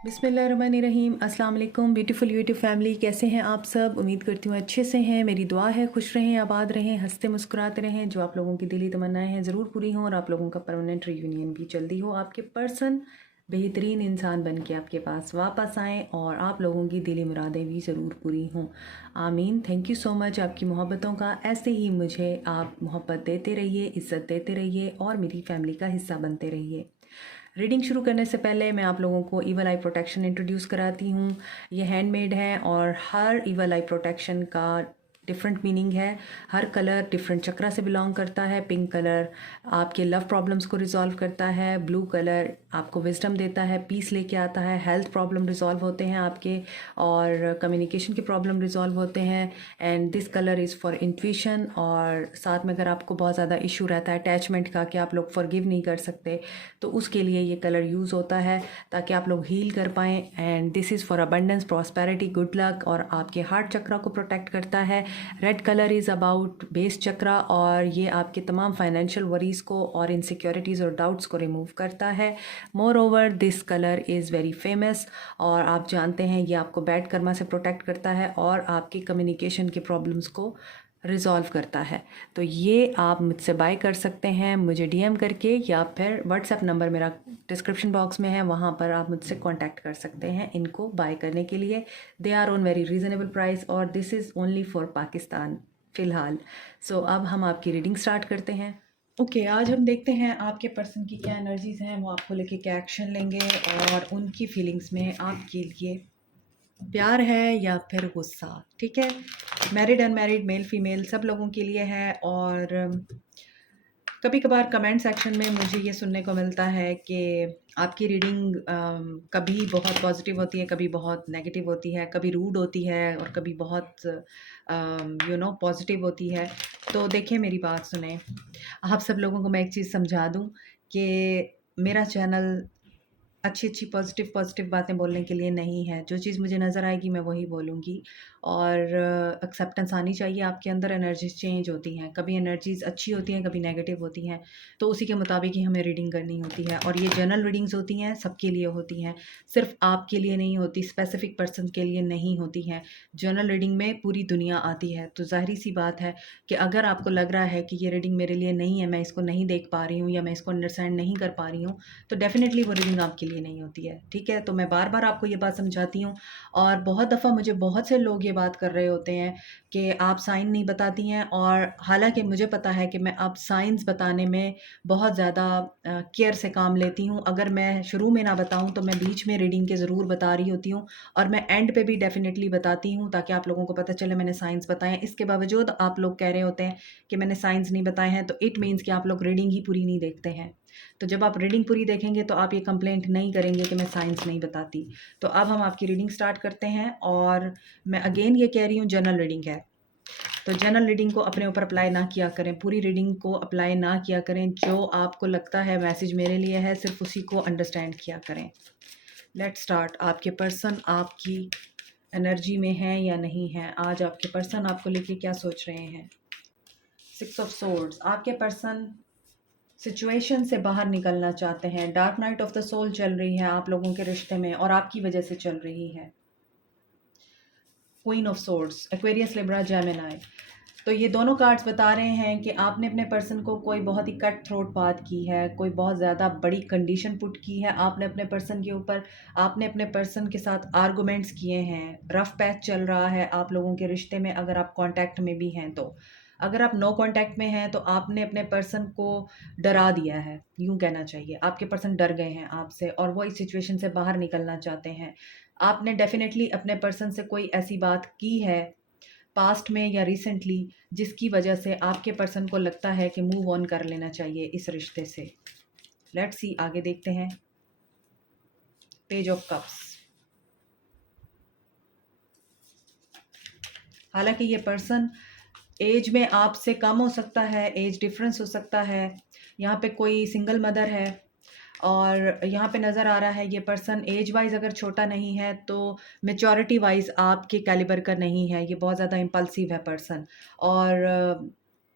बिस्मिल्लाहिर्रहमानिर्रहीम। अस्सलाम वालेकुम ब्यूटीफुल यूट्यूब फैमिली, कैसे हैं आप सब? उम्मीद करती हूँ अच्छे से हैं। मेरी दुआ है खुश रहें, आबाद रहें, हंसते मुस्कुराते रहें। जो आप लोगों की दिली तमन्नाएं हैं ज़रूर पूरी हों और आप लोगों का परमानेंट रीयूनियन भी जल्दी हो। आपके पर्सन बेहतरीन इंसान बन के आपके पास वापस आएँ और आप लोगों की दिली मुरादें भी ज़रूर पूरी हों। आमीन। थैंक यू सो मच आपकी मोहब्बतों का। ऐसे ही मुझे आप मोहब्बत देते रहिए, इज़्ज़त देते रहिए और मेरी फैमिली का हिस्सा बनते रहिए। रीडिंग शुरू करने से पहले मैं आप लोगों को ईवल आई प्रोटेक्शन इंट्रोड्यूस कराती हूँ। ये हैंडमेड है और हर ईवल आई प्रोटेक्शन का डिफरेंट मीनिंग है। हर कलर डिफरेंट चक्रा से बिलोंग करता है। पिंक कलर आपके लव प्रॉब्लम्स को रिजॉल्व करता है। ब्लू कलर आपको विजडम देता है, पीस लेके आता है। हेल्थ प्रॉब्लम रिजॉल्व होते हैं आपके और कम्युनिकेशन के प्रॉब्लम रिजॉल्व होते हैं। And this colour is for intuition. और साथ में अगर आपको बहुत ज़्यादा इशू रहता है अटैचमेंट का कि आप लोग फॉरगिव नहीं कर सकते, तो उसके लिए ये कलर यूज़ होता है ताकि आप लोग हील कर पाएँ। And this is for abundance, prosperity, good luck और आपके हार्ट चक्रा को प्रोटेक्ट करता है। Red colour is about base chakra और ये आपके तमाम फाइनेंशियल वरीज़ को और इनसिक्योरिटीज़ और डाउट्स को रिमूव करता है। More over this colour is very famous और आप जानते हैं ये आपको बैड कर्मा से प्रोटेक्ट करता है और आपकी कम्युनिकेशन के प्रॉब्लम्स को रिज़ॉल्व करता है। तो ये आप मुझसे बाय कर सकते हैं मुझे डीएम करके, या फिर व्हाट्सएप नंबर मेरा डिस्क्रिप्शन बॉक्स में है, वहाँ पर आप मुझसे कांटेक्ट कर सकते हैं इनको बाय करने के लिए। They are on very reasonable price और this is only for Pakistan फ़िलहाल। सो अब हम आपकी रीडिंग स्टार्ट करते हैं। ओके, आज हम देखते हैं आपके पर्सन की क्या एनर्जीज़ हैं, वो आपको लेके क्या एक्शन लेंगे और उनकी फीलिंग्स में आपके लिए प्यार है या फिर गुस्सा। ठीक है, मैरिड अनमैरिड, मेल फीमेल सब लोगों के लिए है। और कभी कभार कमेंट सेक्शन में मुझे ये सुनने को मिलता है कि आपकी रीडिंग कभी बहुत पॉजिटिव होती है, कभी बहुत नेगेटिव होती है, कभी रूड होती है और कभी बहुत पॉजिटिव होती है। तो देखिए, मेरी बात सुने। आप सब लोगों को मैं एक चीज़ समझा दूँ कि मेरा चैनल अच्छी अच्छी पॉजिटिव पॉजिटिव बातें बोलने के लिए नहीं है। जो चीज़ मुझे नज़र आएगी मैं वही बोलूँगी। और एक्सेप्टेंस आनी चाहिए आपके अंदर। एनर्जीज़ चेंज होती हैं, कभी एनर्जीज़ अच्छी होती हैं, कभी नेगेटिव होती हैं, तो उसी के मुताबिक ही हमें रीडिंग करनी होती है। और ये जनरल रीडिंग्स होती हैं, सबके लिए होती हैं, सिर्फ आपके लिए नहीं होती, स्पेसिफिक पर्सन के लिए नहीं होती हैं। जनरल रीडिंग में पूरी दुनिया आती है। तो ज़ाहिर सी बात है कि अगर आपको लग रहा है कि ये रीडिंग मेरे लिए नहीं है, मैं इसको नहीं देख पा रही हूँ या मैं इसको अंडरस्टैंड नहीं कर पा रही हूँ, तो डेफ़िनेटली वो रीडिंग आपके लिए नहीं होती है। ठीक है, तो मैं बार बार आपको ये बात समझाती हूँ। और बहुत दफ़ा मुझे बहुत से लोग ये बात कर रहे होते हैं कि आप साइन नहीं बताती हैं, और हालांकि मुझे पता है कि मैं अब साइंस बताने में बहुत ज़्यादा केयर से काम लेती हूँ। अगर मैं शुरू में ना बताऊँ तो मैं बीच में रीडिंग के ज़रूर बता रही होती हूँ, और मैं एंड पे भी डेफ़िनेटली बताती हूँ ताकि आप लोगों को पता चले मैंने साइंस बताए हैं। इसके बावजूद आप लोग कह रहे होते हैं कि मैंने साइंस नहीं बताए हैं, तो इट मीन्स कि आप लोग रीडिंग ही पूरी नहीं देखते हैं। तो जब आप रीडिंग पूरी देखेंगे तो आप ये कंप्लेंट नहीं करेंगे कि मैं साइंस नहीं बताती। तो अब हम आपकी रीडिंग स्टार्ट करते हैं। और मैं अगेन ये कह रही हूँ, जनरल रीडिंग है, तो जनरल रीडिंग को अपने ऊपर अप्लाई ना किया करें, पूरी रीडिंग को अप्लाई ना किया करें। जो आपको लगता है मैसेज मेरे लिए है, सिर्फ उसी को अंडरस्टैंड किया करें। Let's start. आपके पर्सन आपकी एनर्जी में है या नहीं है? आज आपके पर्सन आपको लेके क्या सोच रहे हैं? 6 ऑफ सोर्ड्स। आपके पर्सन सिचुएशन से बाहर निकलना चाहते हैं। Dark night of the soul चल रही है आप लोगों के रिश्ते में और आपकी वजह से चल रही है। Queen of swords, Aquarius, Libra, Gemini. तो ये दोनों कार्ड्स बता रहे हैं कि आपने अपने पर्सन को कोई बहुत ही कट थ्रोट बात की है, कोई बहुत ज़्यादा बड़ी कंडीशन पुट की है आपने अपने पर्सन के ऊपर। आपने अपने पर्सन के साथ आर्गूमेंट्स किए हैं। रफ पैच चल रहा है आप लोगों के रिश्ते में, अगर आप कांटेक्ट में भी हैं तो। अगर आप नो कांटेक्ट में हैं तो आपने अपने पर्सन को डरा दिया है, यूँ कहना चाहिए। आपके पर्सन डर गए हैं आपसे और वो इस सिचुएशन से बाहर निकलना चाहते हैं। आपने डेफिनेटली अपने पर्सन से कोई ऐसी बात की है पास्ट में या रिसेंटली जिसकी वजह से आपके पर्सन को लगता है कि मूव ऑन कर लेना चाहिए इस रिश्ते से। लेट्स सी, आगे देखते हैं। Page of cups. हालांकि ये पर्सन एज में आपसे कम हो सकता है, एज डिफरेंस हो सकता है। यहाँ पे कोई सिंगल मदर है और यहाँ पे नज़र आ रहा है ये पर्सन एज वाइज अगर छोटा नहीं है तो मेचॉरिटी वाइज आपके कैलिबर का नहीं है। ये बहुत ज़्यादा इम्पल्सिव है पर्सन। और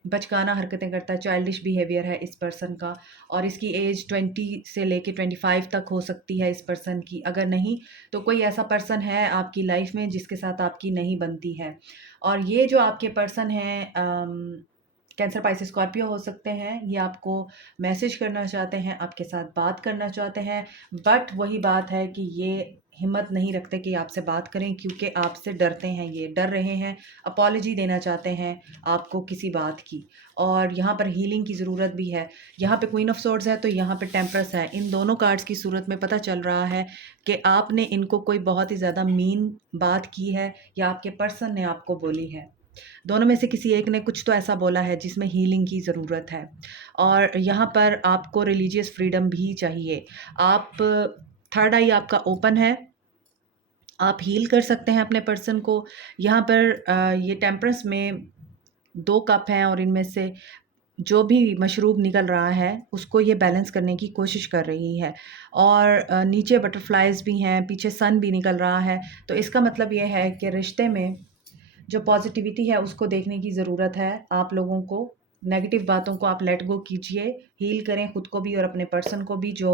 बचकाना हरकतें करता है, चाइल्डिश बिहेवियर है इस पर्सन का, और इसकी एज 20 से लेके 25 तक हो सकती है इस पर्सन की। अगर नहीं तो कोई ऐसा पर्सन है आपकी लाइफ में जिसके साथ आपकी नहीं बनती है। और ये जो आपके पर्सन हैं कैंसर, पाइसेस, स्कॉर्पियो हो सकते हैं, ये आपको मैसेज करना चाहते हैं, आपके साथ बात करना चाहते हैं, बट वही बात है कि ये हिम्मत नहीं रखते कि आपसे बात करें, क्योंकि आपसे डरते हैं, ये डर रहे हैं, अपॉलॉजी देना चाहते हैं आपको किसी बात की। और यहाँ पर हीलिंग की ज़रूरत भी है। यहाँ पे क्वीन ऑफ सोर्ड्स है तो यहाँ पे टेम्परेस है। इन दोनों कार्ड्स की सूरत में पता चल रहा है कि आपने इनको कोई बहुत ही ज़्यादा मीन बात की है या आपके पर्सन ने आपको बोली है। दोनों में से किसी एक ने कुछ तो ऐसा बोला है जिसमें हीलिंग की ज़रूरत है। और यहाँ पर आपको रिलीजियस फ्रीडम भी चाहिए। आप, थर्ड आई आपका ओपन है, आप हील कर सकते हैं अपने पर्सन को। यहाँ पर ये टेम्परेंस में 2 कप हैं और इनमें से जो भी मशरूब निकल रहा है उसको ये बैलेंस करने की कोशिश कर रही है। और नीचे बटरफ्लाइज भी हैं, पीछे सन भी निकल रहा है। तो इसका मतलब ये है कि रिश्ते में जो पॉजिटिविटी है उसको देखने की ज़रूरत है आप लोगों को। नेगेटिव बातों को आप लेट गो कीजिए, हील करें खुद को भी और अपने पर्सन को भी। जो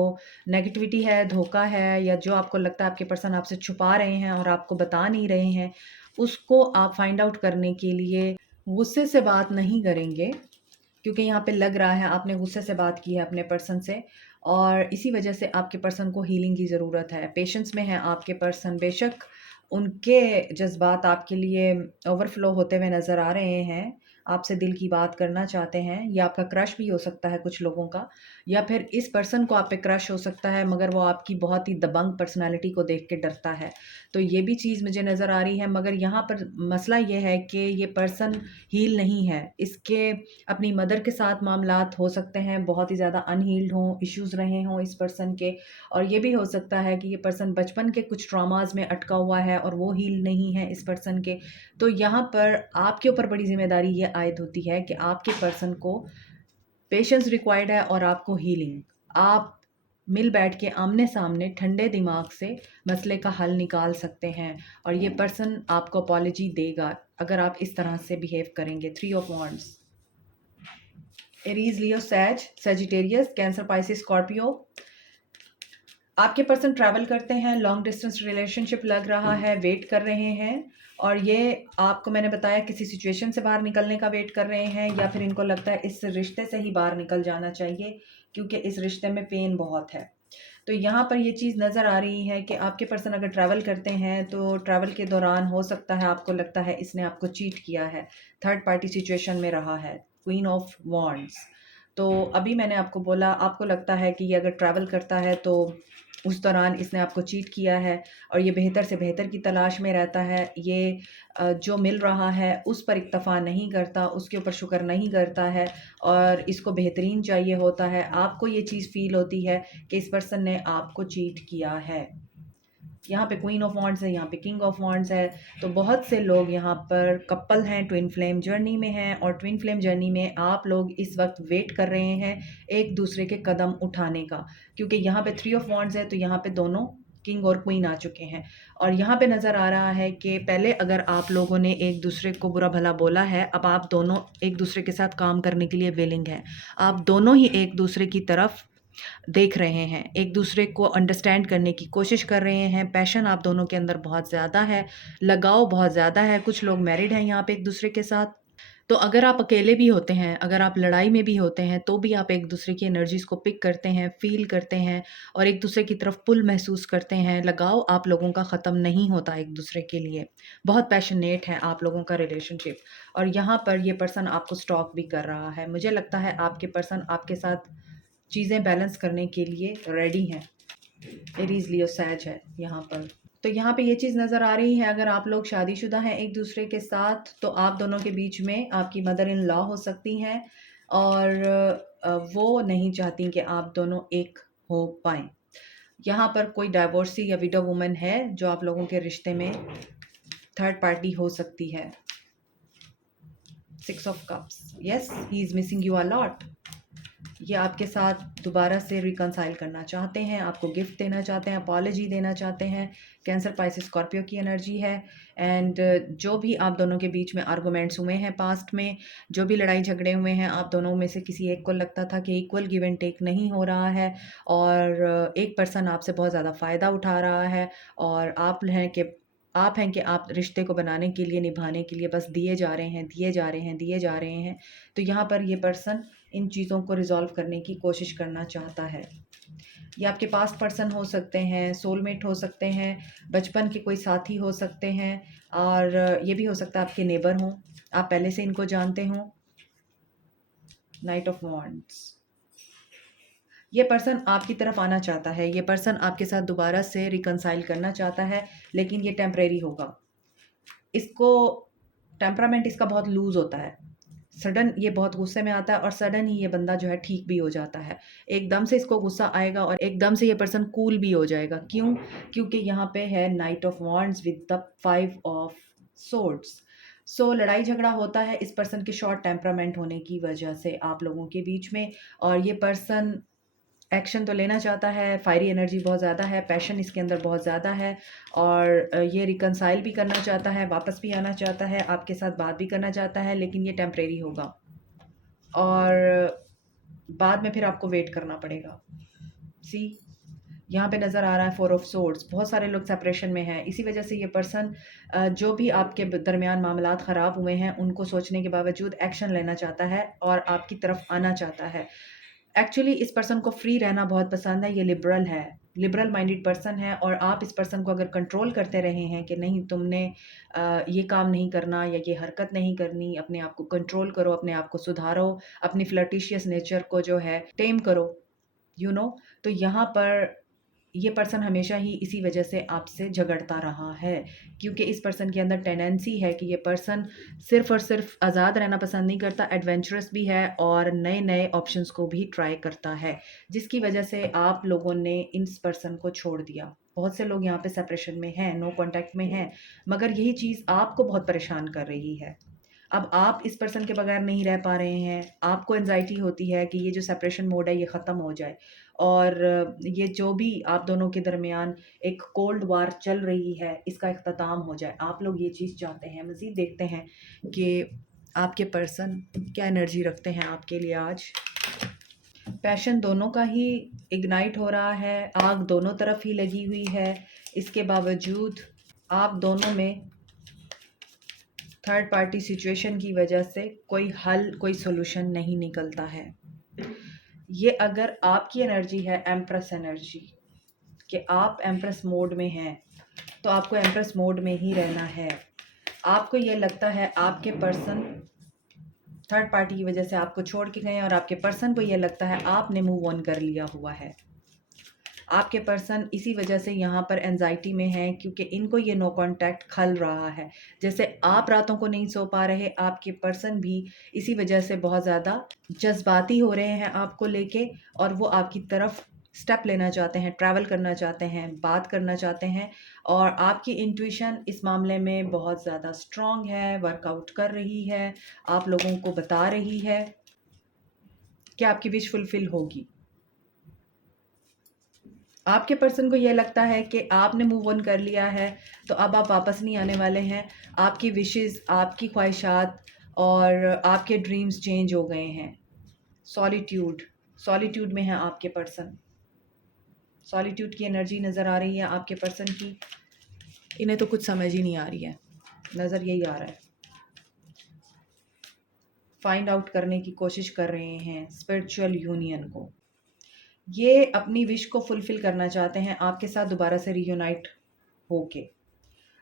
नेगेटिविटी है, धोखा है, या जो आपको लगता है आपके पर्सन आपसे छुपा रहे हैं और आपको बता नहीं रहे हैं, उसको आप फाइंड आउट करने के लिए गुस्से से बात नहीं करेंगे, क्योंकि यहाँ पे लग रहा है आपने गुस्से से बात की है अपने पर्सन से, और इसी वजह से आपके पर्सन को हीलिंग की ज़रूरत है। पेशेंस में है आपके पर्सन, बेशक उनके जज्बात आपके लिए ओवरफ्लो होते हुए नज़र आ रहे हैं, आपसे दिल की बात करना चाहते हैं, या आपका क्रश भी हो सकता है कुछ लोगों का, या फिर इस पर्सन को आप पे क्रश हो सकता है मगर वो आपकी बहुत ही दबंग पर्सनालिटी को देख के डरता है। तो ये भी चीज़ मुझे नज़र आ रही है। मगर यहाँ पर मसला ये है कि ये पर्सन हील नहीं है। इसके अपनी मदर के साथ मामलात हो सकते हैं, बहुत ही ज़्यादा अनहील्ड हों, इश्यूज़ रहे हों इस पर्सन के। और ये भी हो सकता है कि ये पर्सन बचपन के कुछ ट्रॉमास में अटका हुआ है और वो हील नहीं है इस पर्सन के। तो यहाँ पर आपके ऊपर बड़ी ज़िम्मेदारी ये आयद होती है कि आपके पर्सन को पेशेंस रिक्वायर्ड है और आपको हीलिंग। आप मिल बैठ के आमने सामने ठंडे दिमाग से मसले का हल निकाल सकते हैं, और ये पर्सन आपको अपॉलॉजी देगा अगर आप इस तरह से बिहेव करेंगे। 3 of wands, Aries, Leo, Sagittarius, cancer, Pisces, Scorpio. आपके पर्सन ट्रैवल करते हैं, लॉन्ग डिस्टेंस रिलेशनशिप लग रहा है, वेट कर रहे हैं, और ये आपको मैंने बताया किसी सिचुएशन से बाहर निकलने का वेट कर रहे हैं, या फिर इनको लगता है इस रिश्ते से ही बाहर निकल जाना चाहिए क्योंकि इस रिश्ते में पेन बहुत है। तो यहाँ पर ये चीज़ नज़र आ रही है कि आपके पर्सन अगर ट्रैवल करते हैं तो ट्रैवल के दौरान हो सकता है आपको लगता है इसने आपको चीट किया है, थर्ड पार्टी सिचुएशन में रहा है, क्वीन ऑफ वॉन्ड्स। तो अभी मैंने आपको बोला आपको लगता है कि ये अगर ट्रैवल करता है तो उस दौरान इसने आपको चीट किया है, और ये बेहतर से बेहतर की तलाश में रहता है। ये जो मिल रहा है उस पर इक्तफ़ा नहीं करता, उसके ऊपर शुक्र नहीं करता है, और इसको बेहतरीन चाहिए होता है। आपको ये चीज़ फ़ील होती है कि इस पर्सन ने आपको चीट किया है। यहाँ पे क्वीन ऑफ वॉन्ड्स है, यहाँ पे किंग ऑफ वॉन्ड्स है। तो बहुत से लोग यहाँ पर कपल हैं, ट्विन फ्लेम जर्नी में हैं, और ट्विन फ्लेम जर्नी में आप लोग इस वक्त वेट कर रहे हैं एक दूसरे के कदम उठाने का, क्योंकि यहाँ पे 3 ऑफ वॉन्ड्स है तो यहाँ पे दोनों किंग और क्वीन आ चुके हैं। और यहाँ पे नज़र आ रहा है कि पहले अगर आप लोगों ने एक दूसरे को बुरा भला बोला है, अब आप दोनों एक दूसरे के साथ काम करने के लिए विलिंग हैं। आप दोनों ही एक दूसरे की तरफ देख रहे हैं, एक दूसरे को अंडरस्टैंड करने की कोशिश कर रहे हैं। पैशन आप दोनों के अंदर बहुत ज़्यादा है, लगाव बहुत ज़्यादा है। कुछ लोग मैरिड हैं यहाँ पे एक दूसरे के साथ। तो अगर आप अकेले भी होते हैं, अगर आप लड़ाई में भी होते हैं, तो भी आप एक दूसरे की एनर्जीज़ को पिक करते हैं, फ़ील करते हैं, और एक दूसरे की तरफ पुल महसूस करते हैं। लगाव आप लोगों का ख़त्म नहीं होता एक दूसरे के लिए। बहुत पैशनेट है आप लोगों का रिलेशनशिप, और यहाँ पर ये पर्सन आपको स्टॉक भी कर रहा है। मुझे लगता है आपके पर्सन आपके साथ चीज़ें बैलेंस करने के लिए रेडी हैं। एरीज, लियो, सैज है यहाँ पर। तो यहाँ पे ये चीज़ नज़र आ रही है, अगर आप लोग शादीशुदा हैं एक दूसरे के साथ तो आप दोनों के बीच में आपकी मदर इन लॉ हो सकती हैं, और वो नहीं चाहती कि आप दोनों एक हो पाएँ। यहाँ पर कोई डाइवोर्सी या विडो वुमन है जो आप लोगों के रिश्ते में थर्ड पार्टी हो सकती है। 6 of cups, yes, he is missing you a lot. ये आपके साथ दोबारा से रिकंसाइल करना चाहते हैं, आपको गिफ्ट देना चाहते हैं, अपॉलजी देना चाहते हैं। कैंसर, पाइसेस, स्कॉर्पियो की एनर्जी है। एंड जो भी आप दोनों के बीच में आर्गुमेंट्स हुए हैं पास्ट में, जो भी लड़ाई झगड़े हुए हैं, आप दोनों में से किसी एक को लगता था कि इक्वल गिव एंड टेक नहीं हो रहा है और एक पर्सन आपसे बहुत ज़्यादा फ़ायदा उठा रहा है और आप हैं कि आप रिश्ते को बनाने के लिए, निभाने के लिए बस दिए जा रहे हैं, दिए जा रहे हैं, दिए जा रहे हैं। तो यहाँ पर ये पर्सन इन चीज़ों को रिज़ॉल्व करने की कोशिश करना चाहता है। ये आपके पास्ट पर्सन हो सकते हैं, सोलमेट हो सकते हैं, बचपन के कोई साथी हो सकते हैं और ये भी हो सकता है आपके नेबर हों, आप पहले से इनको जानते हों। नाइट ऑफ वॉन्ड्स, ये पर्सन आपकी तरफ आना चाहता है, ये पर्सन आपके साथ दोबारा से रिकंसाइल करना चाहता है, लेकिन ये टेम्परेरी होगा। इसको टेम्परामेंट इसका बहुत लूज़ होता है, सडन ये बहुत गुस्से में आता है और सडन ही ये बंदा जो है ठीक भी हो जाता है। एकदम से इसको गुस्सा आएगा और एकदम से ये पर्सन कूल भी हो जाएगा। क्यों? क्योंकि यहाँ पे है knight of wands with the 5 of swords. So लड़ाई झगड़ा होता है इस पर्सन के शॉर्ट टेम्परामेंट होने की वजह से आप लोगों के बीच में। और ये पर्सन एक्शन तो लेना चाहता है, फायरी एनर्जी बहुत ज़्यादा है, पैशन इसके अंदर बहुत ज़्यादा है और ये रिकंसाइल भी करना चाहता है, वापस भी आना चाहता है, आपके साथ बात भी करना चाहता है, लेकिन ये टेम्परेरी होगा और बाद में फिर आपको वेट करना पड़ेगा। सी, यहाँ पे नज़र आ रहा है 4 ऑफ सोर्ड्स। बहुत सारे लोग सेपरेशन में हैं, इसी वजह से ये पर्सन जो भी आपके दरमियान मामलात ख़राब हुए हैं उनको सोचने के बावजूद एक्शन लेना चाहता है और आपकी तरफ आना चाहता है। एक्चुअली इस पर्सन को फ्री रहना बहुत पसंद है, ये लिबरल है, लिबरल माइंडेड पर्सन है और आप इस पर्सन को अगर कंट्रोल करते रहे हैं कि नहीं तुमने ये काम नहीं करना या ये हरकत नहीं करनी, अपने आप को कंट्रोल करो, अपने आप को सुधारो, अपनी फ्लर्टिशियस नेचर को जो है टेम करो, तो यहाँ पर ये पर्सन हमेशा ही इसी वजह से आपसे झगड़ता रहा है, क्योंकि इस पर्सन के अंदर टेंडेंसी है कि ये पर्सन सिर्फ़ और सिर्फ आज़ाद रहना पसंद नहीं करता, एडवेंचरस भी है और नए-नए ऑप्शंस को भी ट्राई करता है, जिसकी वजह से आप लोगों ने इस पर्सन को छोड़ दिया। बहुत से लोग यहाँ पे सेपरेशन में हैं, नो कॉन्टैक्ट में हैं, मगर यही चीज़ आपको बहुत परेशान कर रही है। अब आप इस पर्सन के बगैर नहीं रह पा रहे हैं, आपको एंग्ज़ायटी होती है कि ये जो सेपरेशन मोड है ये ख़त्म हो जाए और ये जो भी आप दोनों के दरमियान एक कोल्ड वार चल रही है इसका इख्तिताम हो जाए। आप लोग ये चीज़ चाहते हैं। मज़ीद देखते हैं कि आपके पर्सन क्या एनर्जी रखते हैं आपके लिए आज। पैशन दोनों का ही इग्नाइट हो रहा है, आग दोनों तरफ ही लगी हुई है, इसके बावजूद आप दोनों में थर्ड पार्टी सिचुएशन की वजह से कोई हल, कोई सोल्यूशन नहीं निकलता है। ये अगर आपकी एनर्जी है एम्प्रेस एनर्जी कि आप एम्प्रेस मोड में हैं, तो आपको एम्प्रेस मोड में ही रहना है। आपको ये लगता है आपके पर्सन थर्ड पार्टी की वजह से आपको छोड़ के गए और आपके पर्सन को ये लगता है आपने मूव ऑन कर लिया हुआ है। आपके पर्सन इसी वजह से यहाँ पर एंजाइटी में हैं क्योंकि इनको ये नो कांटेक्ट खल रहा है। जैसे आप रातों को नहीं सो पा रहे, आपके पर्सन भी इसी वजह से बहुत ज़्यादा जज्बाती हो रहे हैं आपको लेके और वो आपकी तरफ स्टेप लेना चाहते हैं, ट्रैवल करना चाहते हैं, बात करना चाहते हैं और आपकी इंट्यूशन इस मामले में बहुत ज़्यादा स्ट्रॉन्ग है, वर्कआउट कर रही है, आप लोगों को बता रही है कि आपकी विश फुलफिल होगी। आपके पर्सन को ये लगता है कि आपने मूव ऑन कर लिया है तो अब आप वापस नहीं आने वाले हैं। आपकी विशेस, आपकी ख्वाहिशात और आपके ड्रीम्स चेंज हो गए हैं। सॉलिट्यूड में है आपके पर्सन। सॉलिट्यूड की एनर्जी नज़र आ रही है आपके पर्सन की। इन्हें तो कुछ समझ ही नहीं आ रही है, नज़र यही आ रहा है। फाइंड आउट करने की कोशिश कर रहे हैं स्पिरिचुअल यूनियन को। ये अपनी विश को फुलफ़िल करना चाहते हैं, आपके साथ दोबारा से रीयूनाइट होके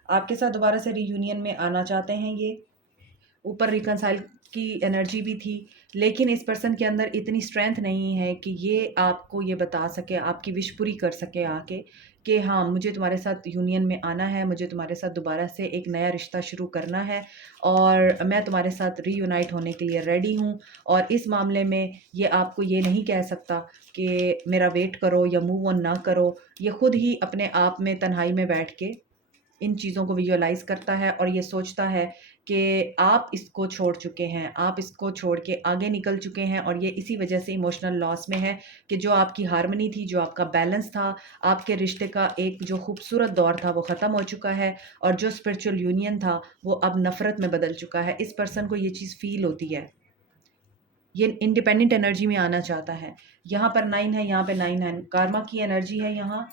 आपके साथ दोबारा से रीयूनियन में आना चाहते हैं। ये ऊपर रिकंसाइल की एनर्जी भी थी, लेकिन इस पर्सन के अंदर इतनी स्ट्रेंथ नहीं है कि ये आपको ये बता सके, आपकी विश पूरी कर सके आके कि हाँ मुझे तुम्हारे साथ यूनियन में आना है, मुझे तुम्हारे साथ दोबारा से एक नया रिश्ता शुरू करना है और मैं तुम्हारे साथ रीयूनाइट होने के लिए रेडी हूँ। और इस मामले में ये आपको ये नहीं कह सकता कि मेरा वेट करो या मूव ऑन ना करो। ये खुद ही अपने आप में तन्हाई में बैठ के इन चीज़ों को विजुअलाइज़ करता है और ये सोचता है कि आप इसको छोड़ चुके हैं, आप इसको छोड़ के आगे निकल चुके हैं और ये इसी वजह से इमोशनल लॉस में है कि जो आपकी हार्मनी थी, जो आपका बैलेंस था, आपके रिश्ते का एक जो खूबसूरत दौर था वो ख़त्म हो चुका है और जो स्पिरिचुअल यूनियन था वो अब नफ़रत में बदल चुका है। इस पर्सन को ये चीज़ फ़ील होती है, ये इंडिपेंडेंट एनर्जी में आना चाहता है। यहाँ पर 9 है, यहाँ पे 9 है, कार्मा की एनर्जी है, यहाँ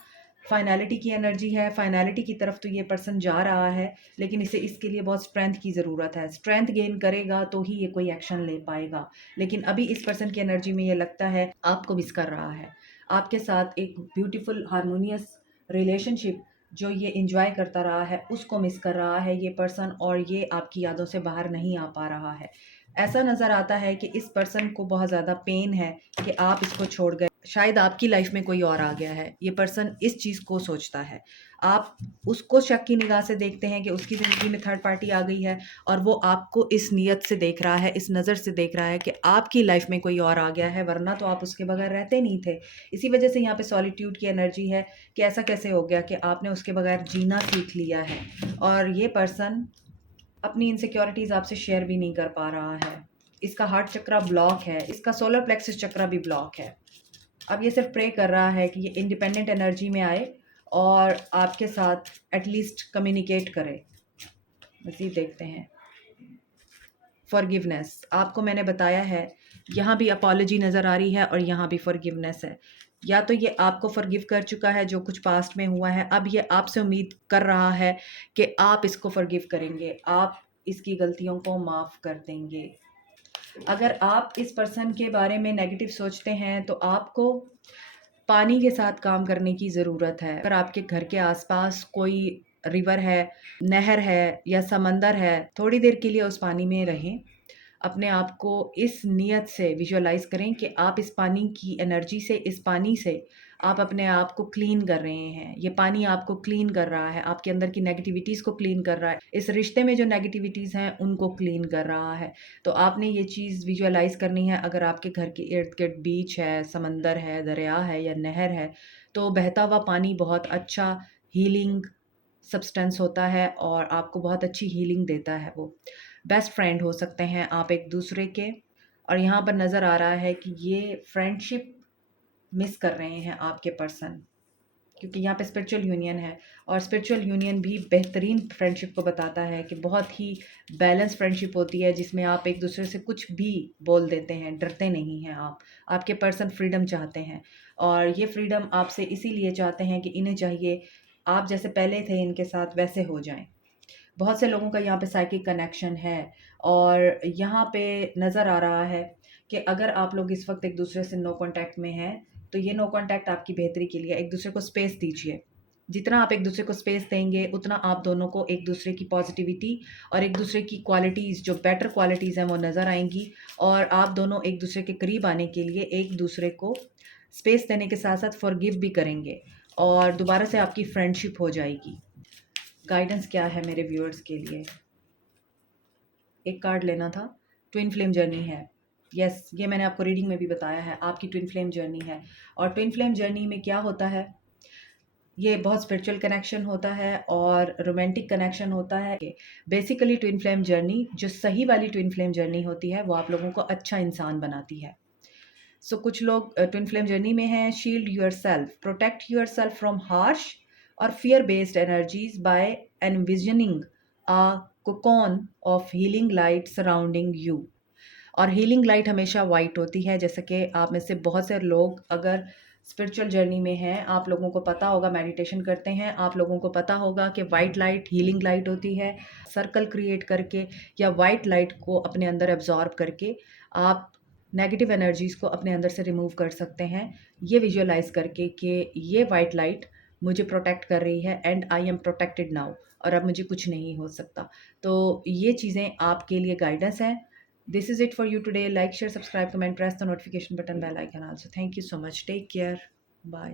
फाइनैलिटी की एनर्जी है। फाइनैलिटी की तरफ तो ये पर्सन जा रहा है, लेकिन इसे इसके लिए बहुत स्ट्रेंथ की ज़रूरत है। स्ट्रेंथ गेन करेगा तो ही ये कोई एक्शन ले पाएगा। लेकिन अभी इस पर्सन की एनर्जी में ये लगता है आपको मिस कर रहा है, आपके साथ एक ब्यूटीफुल हारमोनियस रिलेशनशिप जो ये इंजॉय करता रहा है उसको मिस कर रहा है ये पर्सन, और ये आपकी यादों से बाहर नहीं आ पा रहा है। ऐसा नज़र आता है कि इस पर्सन को बहुत ज़्यादा पेन है कि आप इसको छोड़ गए, शायद आपकी लाइफ में कोई और आ गया है। ये पर्सन इस चीज़ को सोचता है, आप उसको शक की निगाह से देखते हैं कि उसकी ज़िंदगी में थर्ड पार्टी आ गई है और वो आपको इस नीयत से देख रहा है, इस नज़र से देख रहा है कि आपकी लाइफ में कोई और आ गया है, वरना तो आप उसके बगैर रहते नहीं थे। इसी वजह से यहाँ पे सॉलिट्यूड की एनर्जी है कि ऐसा कैसे हो गया कि आपने उसके बगैर जीना सीख लिया है। और ये पर्सन अपनी इनसिक्योरिटीज़ आपसे शेयर भी नहीं कर पा रहा है। इसका हार्ट चक्रा ब्लॉक है, इसका सोलर प्लेक्सस चक्रा भी ब्लॉक है। अब ये सिर्फ प्रे कर रहा है कि ये इंडिपेंडेंट एनर्जी में आए और आपके साथ एटलीस्ट कम्युनिकेट करे। मज़ीद देखते हैं। फॉरगिवनेस, आपको मैंने बताया है, यहाँ भी अपॉलजी नज़र आ रही है और यहाँ भी फॉरगिवनेस है। या तो ये आपको फॉरगिव कर चुका है जो कुछ पास्ट में हुआ है, अब ये आपसे उम्मीद कर रहा है कि आप इसको फॉरगिव करेंगे, आप इसकी गलतियों को माफ़ कर देंगे। अगर आप इस पर्सन के बारे में नेगेटिव सोचते हैं तो आपको पानी के साथ काम करने की ज़रूरत है। अगर आपके घर के आसपास कोई रिवर है, नहर है या समंदर है, थोड़ी देर के लिए उस पानी में रहें। अपने आप को इस नियत से विजुअलाइज़ करें कि आप इस पानी की एनर्जी से, इस पानी से आप अपने आप को क्लीन कर रहे हैं। ये पानी आपको क्लीन कर रहा है, आपके अंदर की नेगेटिविटीज़ को क्लीन कर रहा है। इस रिश्ते में जो नेगेटिविटीज़ हैं उनको क्लीन कर रहा है। तो आपने ये चीज़ विजुअलाइज़ करनी है। अगर आपके घर के इर्द-गिर्द बीच है, समंदर है, दरिया है या नहर है, तो बहता हुआ पानी बहुत अच्छा हीलिंग सब्सटेंस होता है और आपको बहुत अच्छी हीलिंग देता है वो। बेस्ट फ्रेंड हो सकते हैं आप एक दूसरे के, और यहाँ पर नज़र आ रहा है कि ये फ्रेंडशिप मिस कर रहे हैं आपके पर्सन, क्योंकि यहाँ पे स्पिरिचुअल यूनियन है और स्पिरिचुअल यूनियन भी बेहतरीन फ्रेंडशिप को बताता है कि बहुत ही बैलेंस फ्रेंडशिप होती है जिसमें आप एक दूसरे से कुछ भी बोल देते हैं, डरते नहीं हैं आप। आपके पर्सन फ्रीडम चाहते हैं और ये फ्रीडम आपसे इसीलिए चाहते हैं कि इन्हें चाहिए आप जैसे पहले थे इनके साथ वैसे हो जाएं। बहुत से लोगों का यहाँ पे साइकिक कनेक्शन है और यहाँ पे नज़र आ रहा है कि अगर आप लोग इस वक्त एक दूसरे से नो कांटेक्ट में हैं तो ये नो कांटेक्ट आपकी बेहतरी के लिए, एक दूसरे को स्पेस दीजिए। जितना आप एक दूसरे को स्पेस देंगे उतना आप दोनों को एक दूसरे की पॉजिटिविटी और एक दूसरे की क्वालिटीज़, जो बेटर क्वालिटीज़ हैं वो नज़र आएंगी और आप दोनों एक दूसरे के करीब आने के लिए एक दूसरे को स्पेस देने के साथ साथ फॉरगिव भी करेंगे और दोबारा से आपकी फ्रेंडशिप हो जाएगी। गाइडेंस क्या है मेरे व्यूअर्स के लिए? एक कार्ड लेना था, ट्विन फ्लेम जर्नी है। यस, ये मैंने आपको रीडिंग में भी बताया है, आपकी ट्विन फ्लेम जर्नी है। और ट्विन फ्लेम जर्नी में क्या होता है, ये बहुत स्पिरिचुअल कनेक्शन होता है और रोमांटिक कनेक्शन होता है। बेसिकली ट्विन फ्लेम जर्नी, जो सही वाली ट्विन फ्लेम जर्नी होती है, वो आप लोगों को अच्छा इंसान बनाती है। सो कुछ लोग ट्विन फ्लेम जर्नी में हैं। Shield yourself, protect yourself from harsh और fear based energies by envisioning a cocoon of healing light surrounding you. और हीलिंग लाइट हमेशा वाइट होती है, जैसे कि आप में से बहुत से लोग अगर स्पिरिचुअल जर्नी में हैं, आप लोगों को पता होगा, मेडिटेशन करते हैं, आप लोगों को पता होगा कि वाइट लाइट हीलिंग लाइट होती है। सर्कल क्रिएट करके या वाइट लाइट को अपने अंदर एब्जॉर्ब करके आप नेगेटिव एनर्जीज़ को अपने अंदर से रिमूव कर सकते हैं, ये विजुअलाइज करके कि ये वाइट लाइट मुझे प्रोटेक्ट कर रही है and I am protected now, और अब मुझे कुछ नहीं हो सकता। तो ये चीज़ें आपके लिए गाइडेंस हैं। This is it for you today. Like, share, subscribe, comment, press the notification button, bell icon also. Thank you so much. Take care. Bye.